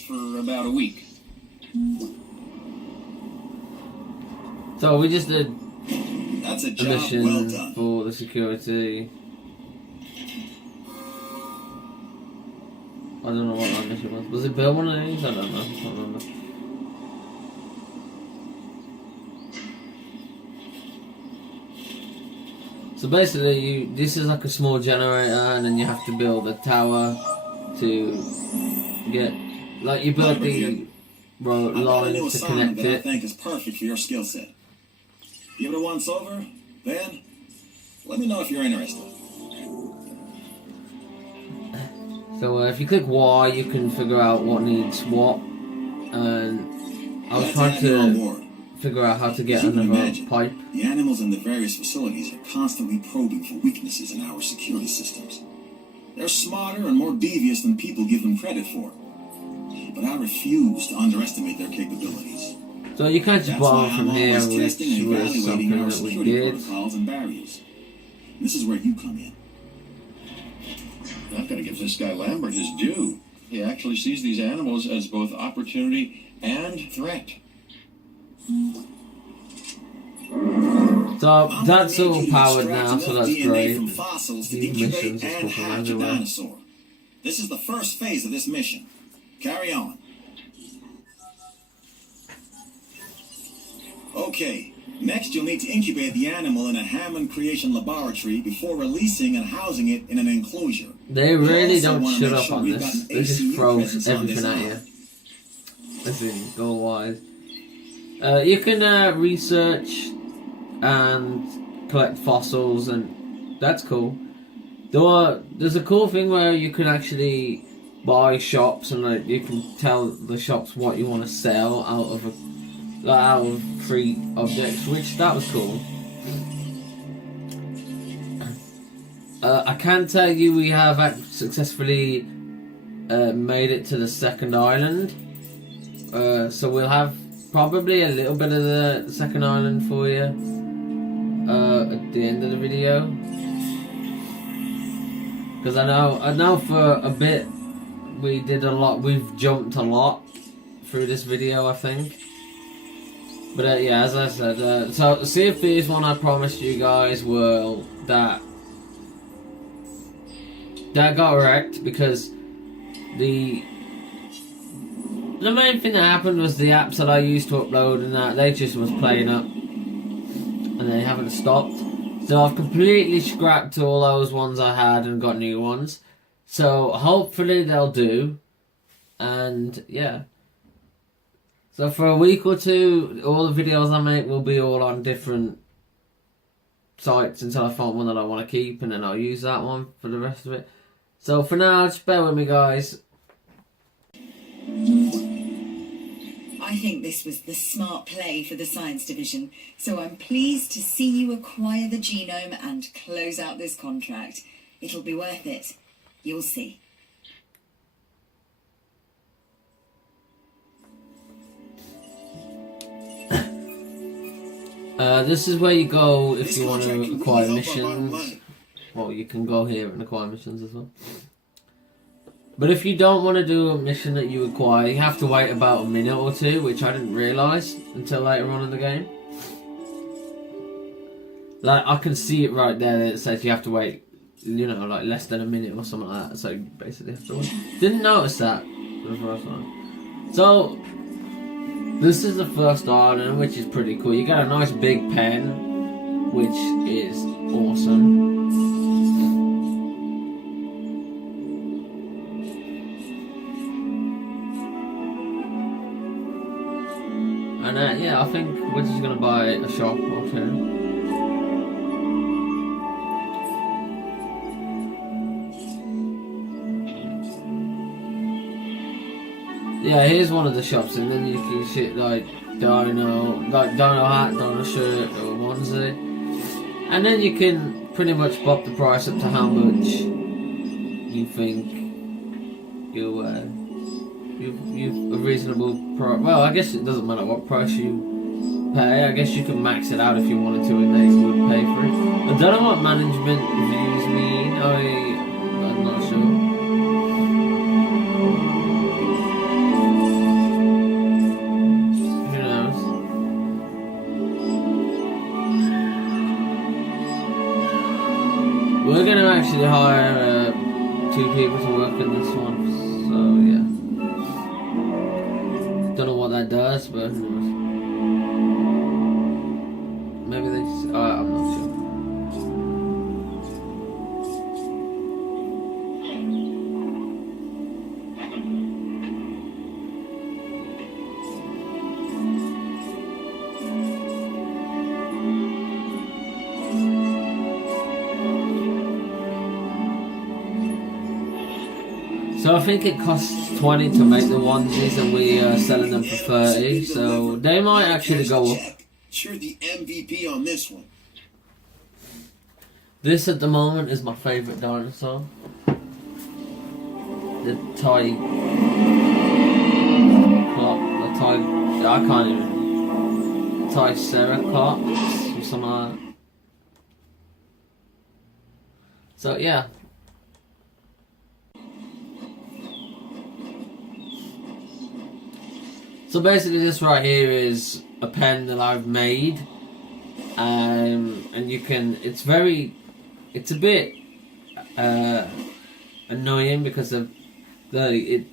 for about a week. So we just did That's a a job mission well done. for the security. I don't know what that mission was. Was it build one of these? I don't know. I can't remember. So basically, this is like a small generator, and then you have to build a tower to get, like, you build the lines to connect that I it. think is perfect for your skill set. Give it a once over, then let me know if you're interested. So if you click Y, you can figure out what needs what, and I was trying to figure out how to get another pipe. The animals in the various facilities are constantly probing for weaknesses in our security systems. They're smarter and more devious than people give them credit for. But I refuse to underestimate their capabilities. So you can't just borrow from here, which was something our that we security did. protocols and barriers. This is where you come in. I've got to give this guy Lambert his due. He actually sees these animals as both opportunity and threat. So that's all powered now, so that's great. From fossils to These incubate missions are and fucking hatch a everywhere. dinosaur. This is the first phase of this mission. Carry on. Okay, next you'll need to incubate the animal in a Hammond creation laboratory before releasing and housing it in an enclosure. They really also don't wanna shut make up sure on we've this. got an They just ACU throw presence on everything this at you. island. Let's see, go wide. You can research and collect fossils, and that's cool. There's a cool thing where you can actually buy shops, and like you can tell the shops what you want to sell out of free objects, which that was cool. I can tell you we have successfully made it to the second island. So we'll have probably a little bit of the second island for you at the end of the video. Because I know for a bit we did a lot, we've jumped a lot through this video, I think. But yeah, as I said, so Sea of Thieves one I promised you guys were that got wrecked because the main thing that happened was the apps that I used to upload and that they just was playing up and they haven't stopped. So I've completely scrapped all those ones I had and got new ones. So hopefully they'll do. And yeah. So for a week or two, all the videos I make will be all on different sites until I find one that I want to keep, and then I'll use that one for the rest of it. So for now, just bear with me, guys. I think this was the smart play for the science division, so I'm pleased to see you acquire the genome and close out this contract. It'll be worth it. You'll see. This is where you go if you want to acquire missions. Well, you can go here and acquire missions as well. But if you don't want to do a mission that you acquire, you have to wait about a minute or two, which I didn't realise until later on in the game. Like, I can see it right there that it says you have to wait, you know, like less than a minute or something like that. So you basically have to wait. Didn't notice that for the first time. So, this is the first island, which is pretty cool. You get a nice big pen, which is awesome. And yeah, I think we're just gonna buy a shop or two. Yeah, here's one of the shops, and then you can shit like dino hat, dino shirt, or onesie, and then you can pretty much pop the price up to how much you think you've a reasonable price. Well, I guess it doesn't matter what price you pay. I guess you can max it out if you wanted to, and they would pay for it. I don't know what management reviews mean. I'm not sure. actually hire 2 people to work in this one, so yeah. Don't know what that does, but who knows. Maybe they just, I'm not sure. So I think it costs 20 to make the onesies, and we are selling them for 30. So they might actually go up. You're the MVP on this one. This at the moment is my favourite dinosaur. The Ty. I can't even. Triceratops or something like that. So yeah. So basically this right here is a pen that I've made, and you can, it's a bit annoying because of the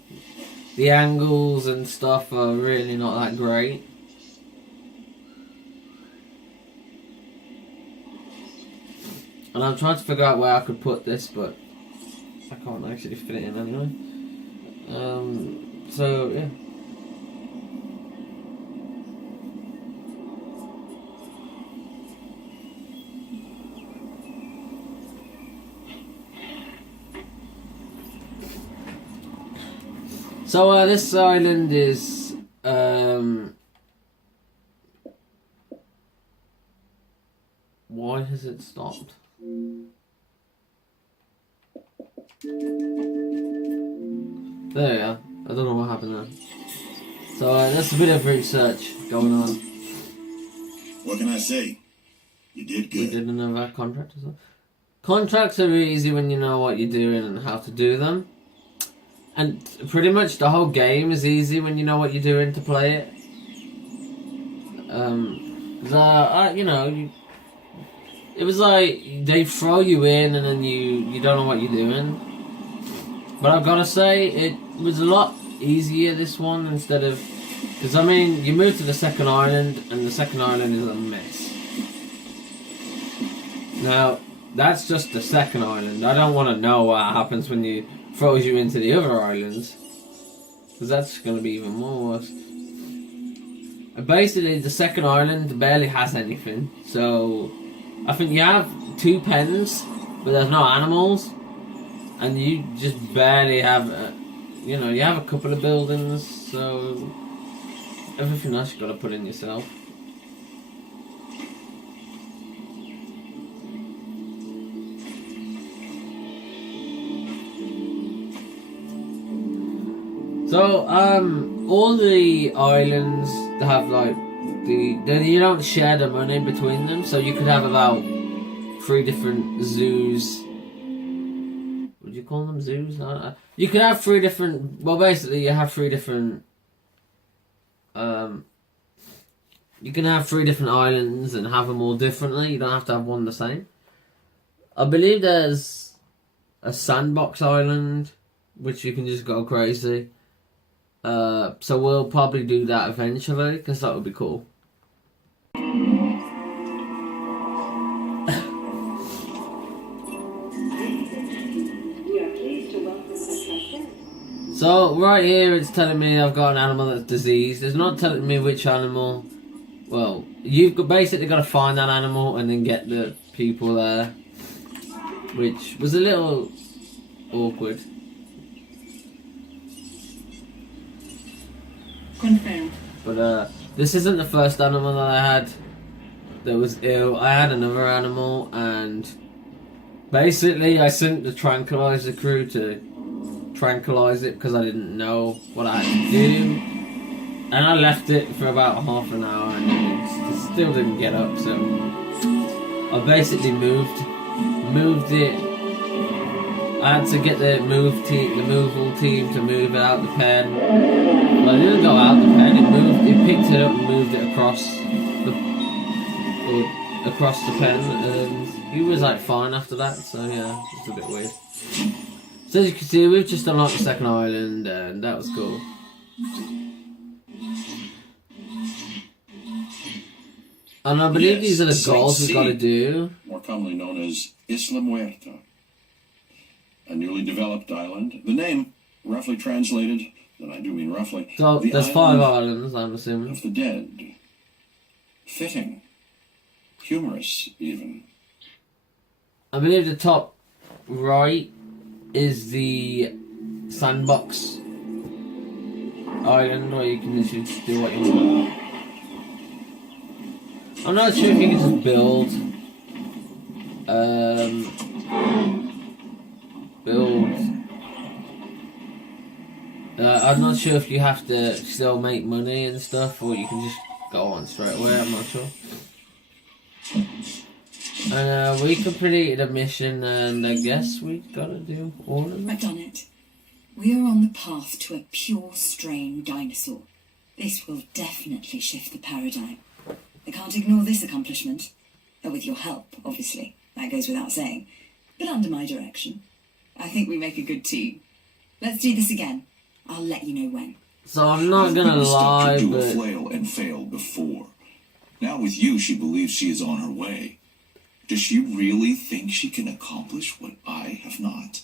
angles and stuff are really not that great. And I'm trying to figure out where I could put this, but I can't actually fit it in anyway. So yeah. So this island is why has it stopped? There we go. I don't know what happened there. So there's a bit of research going on. What can I say? You did good. We did another contract as well. Contracts are easy when you know what you're doing and how to do them. And pretty much the whole game is easy when you know what you're doing to play it. It was like they throw you in and then you don't know what you're doing. But I've got to say, it was a lot easier this one instead of... Because I mean, you move to the second island and the second island is a mess. Now, that's just the second island. I don't want to know what happens when you... throws you into the other islands, because that's going to be even more worse. And basically, the second island barely has anything, so I think you have 2 pens, but there's no animals, and you just barely have, you have a couple of buildings, so everything else you've got to put in yourself. So, all the islands have like you don't share the money between them, so you could have about 3 different zoos. Would you call them zoos? You could have 3 different. Well, basically, you have 3 different. You can have 3 different islands and have them all differently. You don't have to have one the same. I believe there's a sandbox island, which you can just go crazy. So we'll probably do that eventually, because that would be cool. So right here it's telling me I've got an animal that's diseased. It's not telling me which animal. Well, you've basically got to find that animal and then get the people there, which was a little awkward. Confirmed. But this isn't the first animal that I had that was ill. I had another animal, and basically I sent the tranquilizer crew to tranquilize it because I didn't know what I had to do, and I left it for about half an hour and it still didn't get up. So I basically moved it. I had to get the moval team to move it out the pen. Well, it didn't go out the pen. It picked it up and moved it across the across the pen, and he was like fine after that. So yeah, it's a bit weird. So as you can see, we've just unlocked the second island, and that was cool. And I believe Yes, these are the Site goals we've got to C, do. more commonly known as Isla Muerta, a newly developed island. The name, roughly translated, and I do mean roughly, So the there's 5 island islands, I'm assuming. of the dead. Fitting. Humorous, even. I believe the top right is the sandbox island where you can just do what you want. I'm not sure if you can just build I'm not sure if you have to still make money and stuff, or you can just go on straight away. I'm not sure. And we completed a mission, and I guess we gotta do all of them. I've done it. We are on the path to a pure strain dinosaur. This will definitely shift the paradigm. I can't ignore this accomplishment. With your help, obviously. That goes without saying. But under my direction. I think we make a good team. Let's do this again. I'll let you know when. So I'm not gonna lie, to do a but flail and failed before. Now with you, she believes she is on her way. Does she really think she can accomplish what I have not?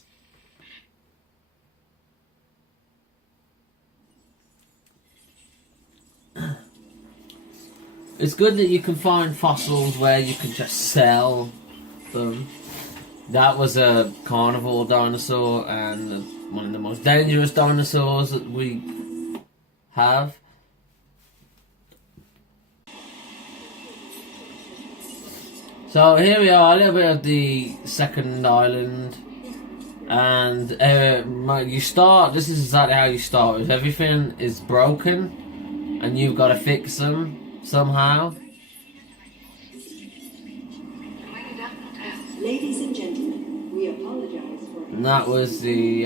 it's good that you can find fossils where you can just sell them. That was a carnivore dinosaur and one of the most dangerous dinosaurs that we have. So here we are, a little bit of the second island, and you start. This is exactly how you start. If everything is broken, and you've got to fix them somehow. Ladies and gentlemen, we apologize for... And that was the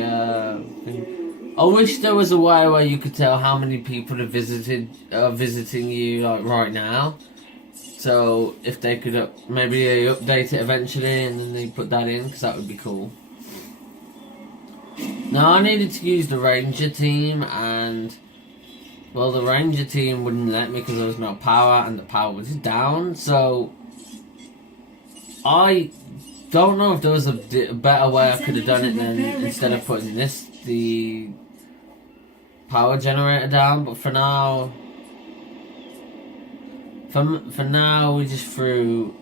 thing. I wish there was a way where you could tell how many people are visiting you like right now. So if they could maybe update it eventually and then they put that in, because that would be cool. Now I needed to use the ranger team, and well, the ranger team wouldn't let me because there was no power and the power was down. So I don't know if there was a better way I could have done it than instead of putting the power generator down. But for now, for now, we just threw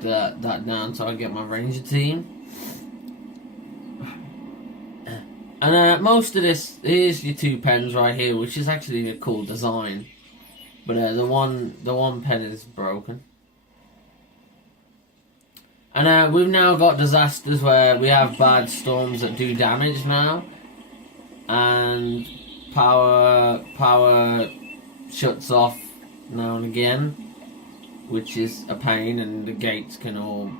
that down so I get my ranger team. And most of this, here's your 2 pens right here, which is actually a cool design. But the one pen is broken. And we've now got disasters where we have bad storms that do damage now. And power shuts off now and again, which is a pain, and the gates can all...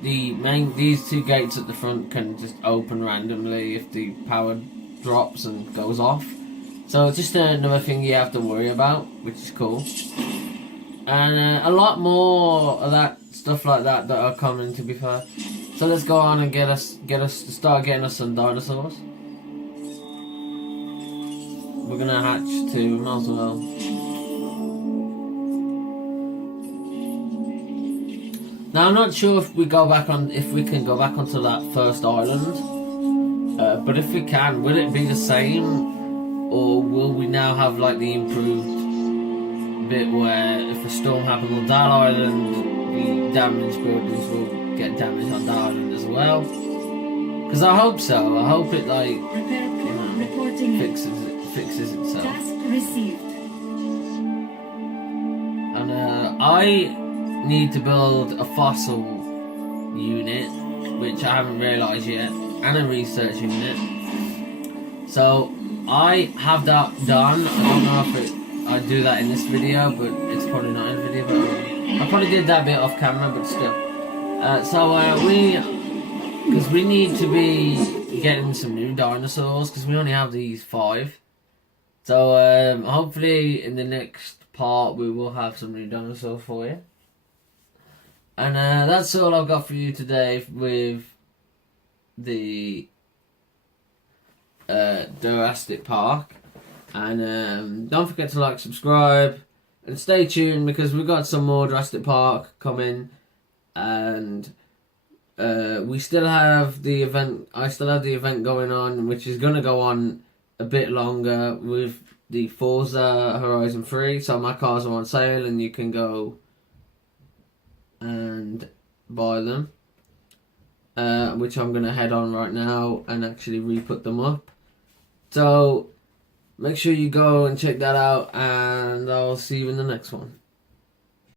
These 2 gates at the front can just open randomly if the power drops and goes off. So it's just another thing you have to worry about, which is cool. And a lot more of that stuff like that are coming, to be fair. So let's go on and start getting us some dinosaurs. We're gonna hatch 2, might as well. Now I'm not sure if we can go back onto that first island, but if we can, will it be the same, or will we now have like the improved bit where if a storm happens on that island, the damaged buildings will get damaged on that island as well? Because I hope so. I hope it like fixes itself. Task received. And I need to build a fossil unit, which I haven't realised yet, and a research unit. So I have that done. I don't know if I do that in this video, but it's probably not in the video. But I probably did that bit off camera, but still. Because we need to be getting some new dinosaurs, because we only have these 5. So, hopefully in the next part we will have some new dinosaurs for you. And that's all I've got for you today with the Jurassic Park. And don't forget to like, subscribe, and stay tuned because we've got some more Jurassic Park coming. And we still have the event. I still have the event going on, which is going to go on a bit longer with the Forza Horizon 3. So my cars are on sale, and you can go and buy them. Which I'm going to head on right now and actually re-put them up. So make sure you go and check that out, and I'll see you in the next one.